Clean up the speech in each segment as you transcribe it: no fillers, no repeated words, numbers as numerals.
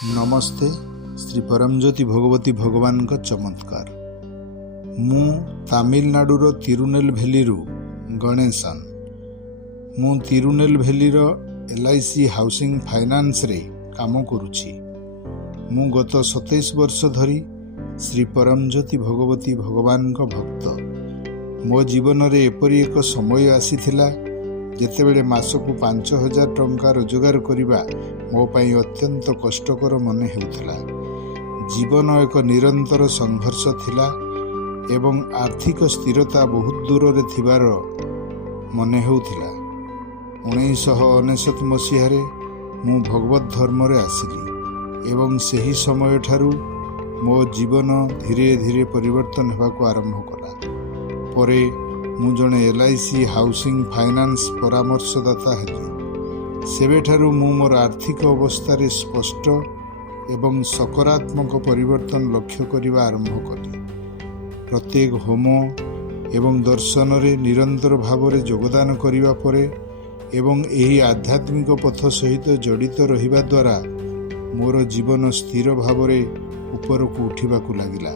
नमस्ते। श्री परमज्योति भगवती भगवान का चमत्कार। मु तमिलनाडुर तिरुनेलभेली गणेशन। मु तिरुनेलभेली LIC हाउसिंग फाइनान्स रे काम करुछि। मु गत 27 वर्ष धरी श्री परमज्योति भगवती भगवान का भक्त। मो जीवन रे एपरी एक समय आसीथिला जेतेबेले मासकु 5,000 टंका रोजगार करिबा मो पाई अत्यंत कष्टकर मन हेउथिला। जीवन एक निरंतर संघर्ष थिला एवं आर्थिक स्थिरता बहुत दूर रे थिबार मन हेउथिला। 1999 मसीहारे मु भगवत धर्म रे आसिली एवं सही समय ठारू मो जीवन धीरे धीरे परिवर्तन हेबाको आरंभ कला। परे मु जने LIC हाउसिंग फाइनान्स परामर्शदाता हेली। सेबेठारू मु मोर आर्थिक अवस्था रे स्पष्ट एवं सकारात्मक परिवर्तन लक्ष्य करिबा आरंभ कली। प्रत्येक होम एवं दर्शन रे निरंतर भाव रे योगदान करिबा परे एवं एही आध्यात्मिक पथ सहित जड़ित रहिबा द्वारा मोर जीवन स्थिर भाव रे ऊपर को उठिबाकू लागिला।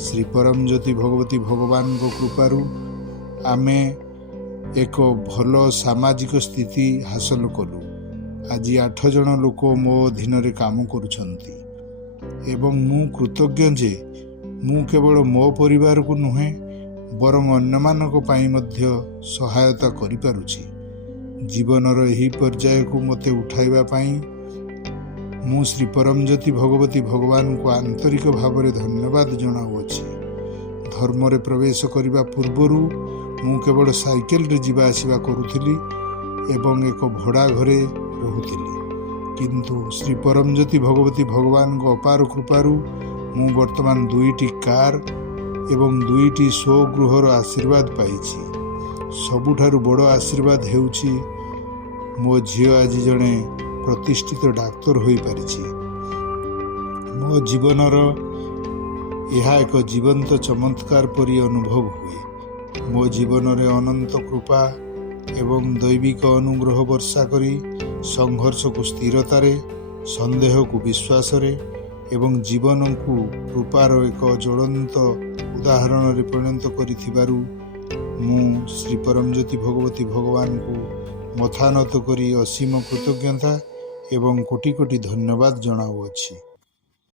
श्री परमज्योति भगवती भगवान को कृपारू आमे एक भल सामाजिक स्थिति हासिल कलु। आज 8 जन लोक मो अधीन रे काम करुछंती एवं मु कृतज्ञ जे मु केवल मो परिवार को नुहे बरं अन्य मानक पाई मध्य सहायता करि पारुछि। जीवनर एही पर्याय को मते उठाइबा पाई मु श्री परमज्योति भगवती भगवान को आंतरिक भाव रे धन्यवाद जणाउछि। धर्म रे प्रवेश करिबा पूर्वरु मु केवल साइकेल रे जीवा आसिबा करुथिली एवं एक भड़ा घरे रहुथिली, किंतु श्री परमज्योति भगवती भगवान को अपार कृपारू मु वर्तमान 2टी कार एवं 2टी शो गृहर आशीर्वाद पाइछि। सबुठारु बड़ आशीर्वाद हेउछि मो झियो आज जणे प्रतिष्ठित डाक्तर होई पारिछि। मो जीवनर यह एक जीवंत चमत्कार परि अनुभव हुए। मो जीवन रे अनंत कृपा एवं दैविक अनुग्रह वर्षा करी संघर्ष को स्थिरता रे, संदेह को विश्वास रे एवं जीवन को कृपार एक ज्वलंत उदाहरण रे परिणत करिथिबारु मु श्री परमज्योति भगवती भगवान को मथानत करी असीम कृतज्ञता एवं कोटि कोटि धन्यवाद जणाउछि।